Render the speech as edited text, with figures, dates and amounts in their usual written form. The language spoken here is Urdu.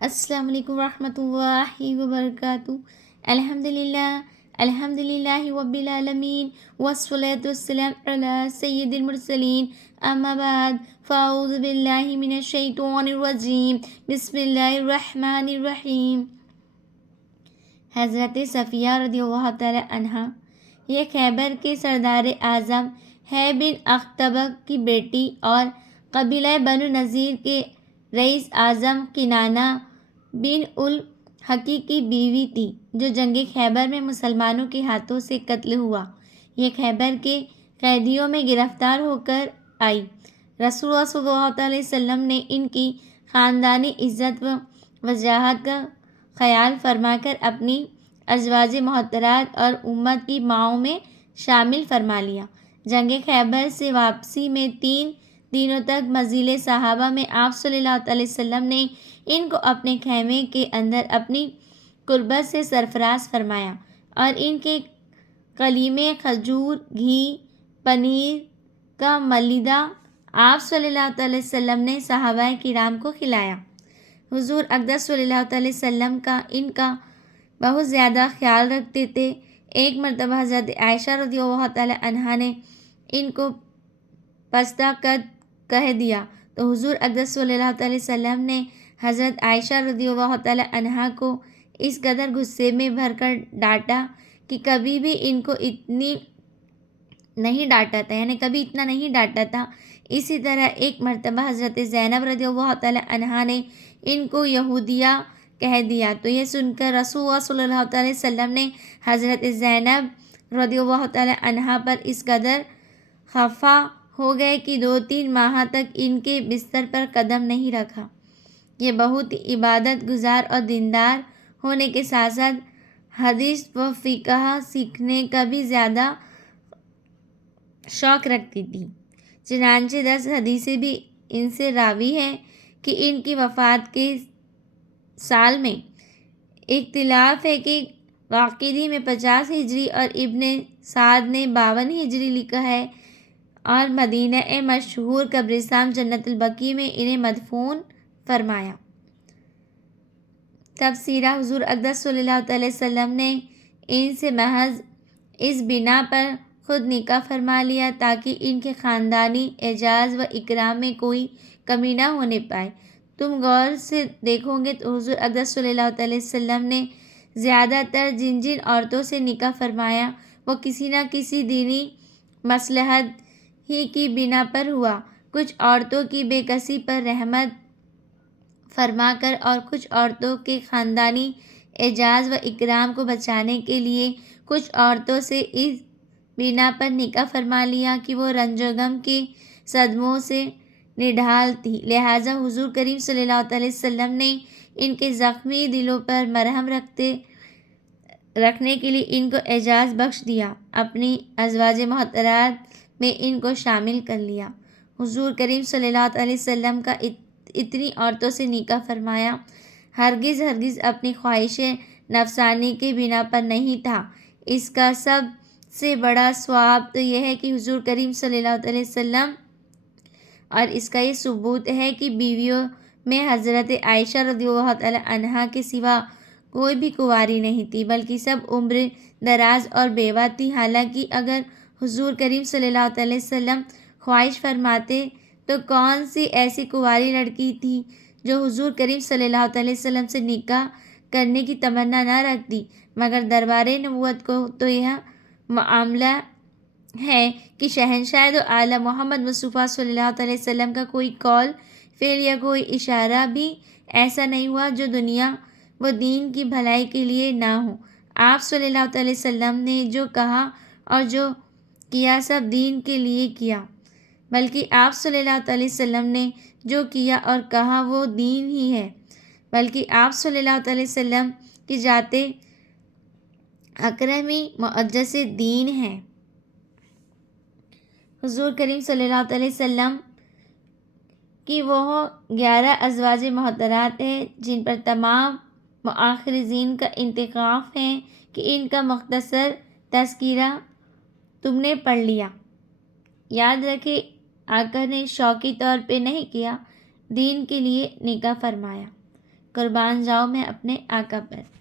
السلام علیکم ورحمۃ اللہ وبرکاتہ۔ الحمد للہ رب العالمین والصلاة والسلام علی سید المرسلین، اما بعد فاعوذ باللہ من الشیطان الرجیم، بسم اللہ الرحمن الرحیم۔ حضرت صفیہ رضی اللہ تعالی عنہا، یہ خیبر کے سردار اعظم ہے بن اخطب کی بیٹی اور قبیلہ بنو نذیر کے رئیس اعظم کنانہ بن الحقیق کی بیوی تھی، جو جنگ خیبر میں مسلمانوں کے ہاتھوں سے قتل ہوا۔ یہ خیبر کے قیدیوں میں گرفتار ہو کر آئی۔ رسول اللہ صلی اللہ علیہ وسلم نے ان کی خاندانی عزت و وجاہت کا خیال فرما کر اپنی ازواج محترمات اور امت کی ماؤں میں شامل فرما لیا۔ جنگ خیبر سے واپسی میں 3 دنوں تک منزل صحابہ میں آپ صلی اللہ علیہ وسلم نے ان کو اپنے خیمے کے اندر اپنی قربت سے سرفراز فرمایا اور ان کے کلیمے، کھجور، گھی، پنیر کا ملیدہ آپ صلی اللہ علیہ وسلم نے صحابہ کرام کو کھلایا۔ حضور اقدس صلی اللہ علیہ وسلم ان کا بہت زیادہ خیال رکھتے تھے۔ ایک مرتبہ حضرت عائشہ رضی اللہ تعالی عنہا نے ان کو پستہ قد کہہ دیا تو حضور اقدس صلی اللہ علیہ وسلم نے حضرت عائشہ رضی اللہ تعالی عنہا کو اس قدر غصے میں بھر کر ڈانٹا کہ کبھی بھی ان کو اتنی نہیں ڈانٹا تھا، یعنی کبھی اتنا نہیں ڈانٹا تھا۔ اسی طرح ایک مرتبہ حضرت زینب رضی اللہ تعالی عنہا نے ان کو یہودیہ کہہ دیا تو یہ سن کر رسول اللہ صلی اللہ علیہ وسلم نے حضرت زینب رضی اللہ تعالی عنہا پر اس قدر خفا ہو گئے کہ 2-3 ماہ تک ان کے بستر پر قدم نہیں رکھا۔ یہ بہت عبادت گزار اور دیندار ہونے کے ساتھ ساتھ حدیث و فقہ سیکھنے کا بھی زیادہ شوق رکھتی تھی۔ چنانچہ 10 حدیثیں بھی ان سے راوی ہیں کہ ان کی وفات کے سال میں اختلاف ہے کہ واقعی میں 50 ہجری اور ابن سعد نے 52 ہجری لکھا ہے اور مدینہ مشہور قبرستان جنت البقیع میں انہیں مدفون فرمایا۔ تبصرہ: حضور اقدس صلی اللہ علیہ وسلم نے ان سے محض اس بنا پر خود نکاح فرما لیا تاکہ ان کے خاندانی اعزاز و اکرام میں کوئی کمی نہ ہونے پائے۔ تم غور سے دیکھو گے تو حضور اقدس صلی اللہ علیہ وسلم نے زیادہ تر جن عورتوں سے نکاح فرمایا وہ کسی نہ کسی دینی مصلحت ہی کی بنا پر ہوا۔ کچھ عورتوں کی بے کسی پر رحمت فرما کر اور کچھ عورتوں کے خاندانی اعزاز و اکرام کو بچانے کے لیے کچھ عورتوں سے اس بنا پر نکاح فرما لیا کہ وہ رنج و غم کے صدموں سے نڈھال تھی، لہٰذا حضور کریم صلی اللہ علیہ وسلم نے ان کے زخمی دلوں پر مرہم رکھنے کے لیے ان کو اعزاز بخش دیا، اپنی ازواج محترمات میں ان کو شامل کر لیا۔ حضور کریم صلی اللہ علیہ وسلم کا اتنی عورتوں سے نکاح فرمایا ہرگز اپنی خواہش نفسانی کے بنا پر نہیں تھا۔ اس کا سب سے بڑا ثواب تو یہ ہے کہ حضور کریم صلی اللہ علیہ وسلم اور اس کا یہ ثبوت ہے کہ بیویوں میں حضرت عائشہ رضی اللہ تعالی عنہا کے سوا کوئی بھی کنواری نہیں تھی، بلکہ سب عمر دراز اور بیوہ تھی۔ حالانکہ اگر حضور کریم صلی اللہ علیہ وسلم خواہش فرماتے تو کون سی ایسی کنواری لڑکی تھی جو حضور کریم صلی اللہ علیہ وسلم سے نکاح کرنے کی تمنا نہ رکھتی، مگر دربار نبوت کو تو یہ معاملہ ہے کہ شہنشاہ دو عالم محمد مصطفیٰ صلی اللہ علیہ وسلم کا کوئی قول، فعل یا کوئی اشارہ بھی ایسا نہیں ہوا جو دنیا و دین کی بھلائی کے لیے نہ ہو۔ آپ صلی اللہ علیہ وسلم نے جو کہا اور جو کیا سب دین کے لیے کیا، بلکہ آپ صلی اللہ علیہ وسلم نے جو کیا اور کہا وہ دین ہی ہے، بلکہ آپ صلی اللہ علیہ وسلم کی ذات اکرمی معجز دین ہے۔ حضور کریم صلی اللہ علیہ وسلم کی وہ 11 ازواج محترمات ہیں جن پر تمام مؤرخین کا اتفاق ہے کہ ان کا مختصر تذکرہ تم نے پڑھ لیا۔ یاد رکھیں، آقا نے شوقی طور پہ نہیں کیا، دین کے لیے نکاح فرمایا۔ قربان جاؤں میں اپنے آقا پر۔